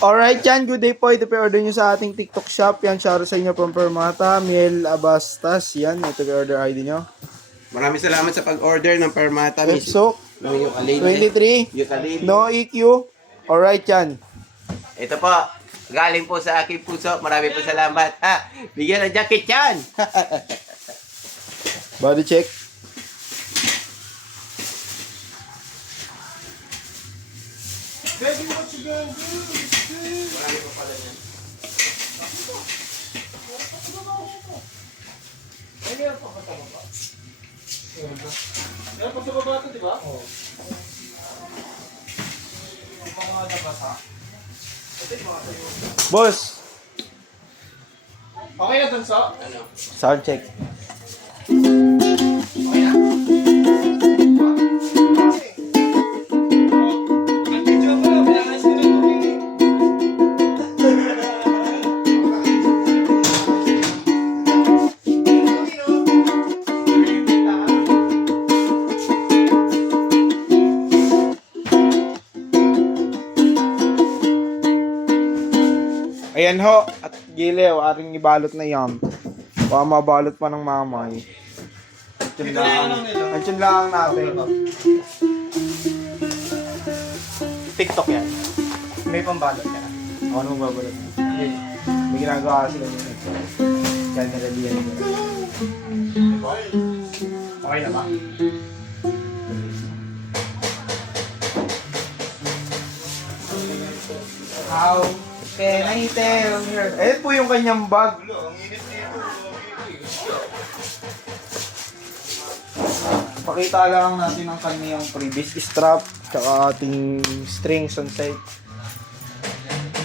Alright yan, good day po. Ito pa-order nyo sa ating TikTok shop. Yan, shoutout sa inyo from Permata, Miel Abastas. Yan, ito pa-order ID nyo. Maraming salamat sa pag-order ng Permata. Pepso, No, yung 23, Ukulele. no EQ. Alright yan. Ito po, galing po sa aking puso. Maraming po salamat. Ha, bigyan ng jacket yan. Body check. Marami pa pala yan. Meron pa sa baba ito, di ba? Oo. Boss, Okay na dun sa? Ano? sound check. Okay na? Ang video ko lang, pinakalis nila ito. Ayan ho, at gilew, ating ibalot na yan. Baka mabalot pa ng mamay. Andiyan lang. Andiyan lang natin. TikTok yan. May pambalot ka na. Ako nung babalot na. May ginagawa sila nyo. General yan. Okay na ba? How can I tell her? Ayan po yung kanyang bag. Pakita lang natin ang kanyang previous strap tsaka ating strings on site.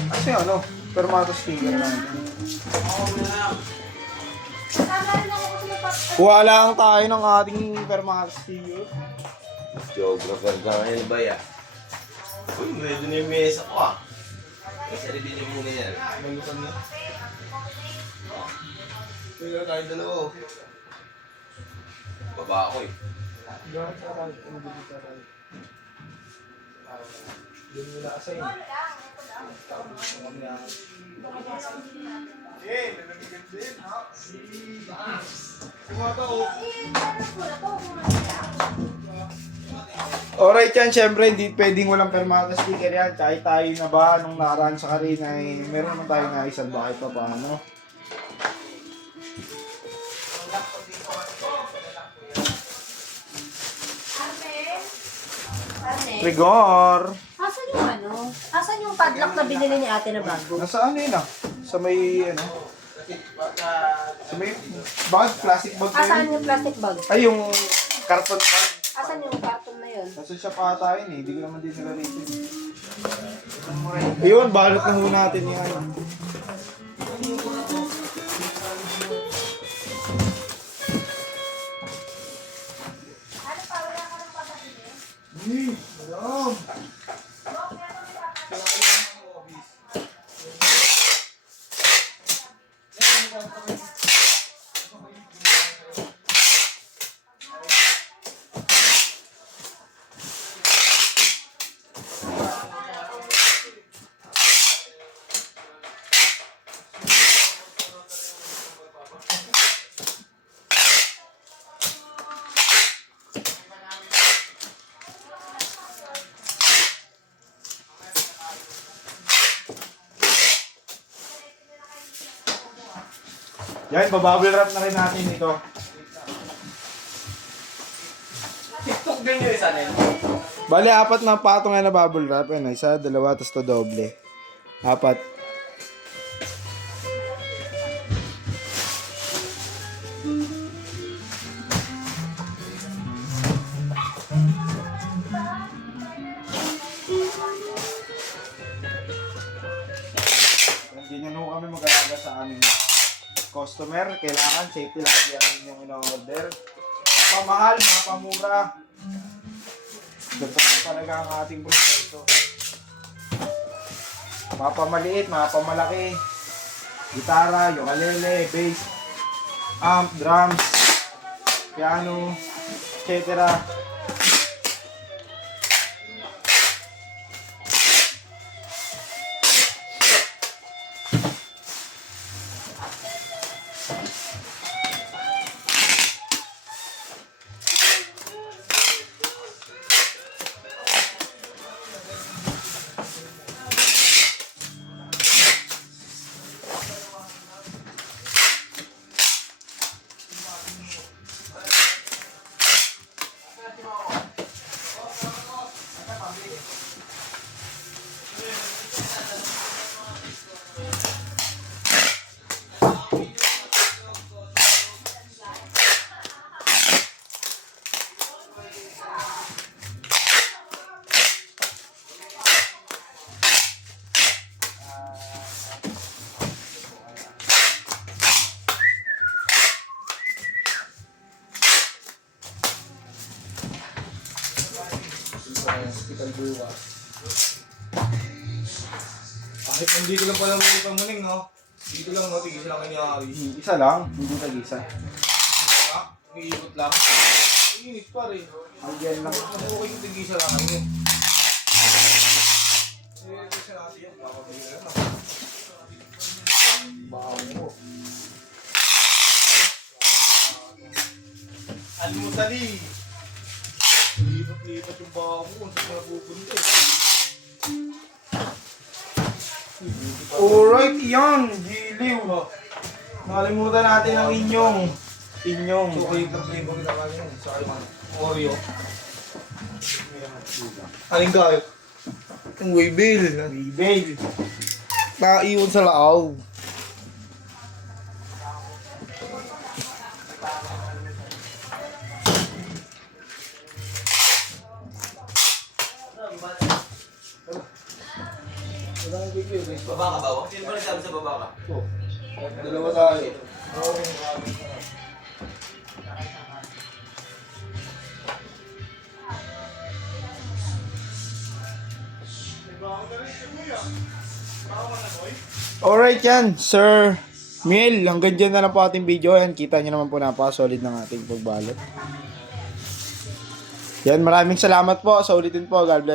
Kasi ano, Permata sticker natin. Kuha lang tayo ng ating Permata sticker. Geographer ka ngayon ba ya? Uy, ready na yung mesa ko ah. Kasi ready niyo muna yan. Malukan na. Pwede na tayo dalawa. Baba ako eh. Alright yan, syempre hindi pwedeng walang Permata sticker yan. Kahit tayo na ba nung nakaraan sa Karina eh, meron naman tayo na isang bakit pa paano. Trigor! Asan yung ano? Asan yung padlock na binili ni ate na bago? Nasa ano yun ah? Sa may ano? Sa may bag, plastic bag Asan yun. yung plastic bag? Ay yung carton bag. Asan yung carton na yun? Nasa siya pa ata yun eh, hindi ko naman din sila rito. Ayun, balot na ho natin yung ano. Madam! Yan, babubble wrap na rin natin ito. TikTok din yung isa nila. Bale, apat na patong nga na bubble wrap. Yan, isa, dalawa, tapos to doble. Apat. Ganyan ho kami mag-alaga sa aming customer. Kailangan safety lagi ang inyong in-order. Mapamahal, mapamura. Ganito po talaga ang ating proseso. Mapamaliit, mapamalaki. Gitara, ukulele, bass, amp, drums, piano, etc. hospital bukas. Kahit nandito lang pala muli pang muning, no? Dito lang, no? Tigisa lang kanyari. Isa lang, hindi tag-isa. Ha? Umiikot lang. Init pa rin. Hanggang lang. Ano okay yung tigisa lang kayo? Tigisa natin yan. Baka bigla na. Bago. Almusali. Lipat-lipat yung baka mo kung saan napupunta eh. Alright, yan. Giliw. Nakalimutan natin ang inyong. Flavor na kami yun. Sa akin, Oreo. Aling kayo? Yung Waybill. Bail. Nakaiwan sa laaw. Baba ka ba? Sino ba nagsabi sa baba ka? Dalawa tayo. Alright yan, Sir Miel. Hanggang dyan na lang po ating video. Yan, kita nyo naman po napaka-solid ng ating pagbalot. Yan, maraming salamat po. Sa ulitin po. God bless.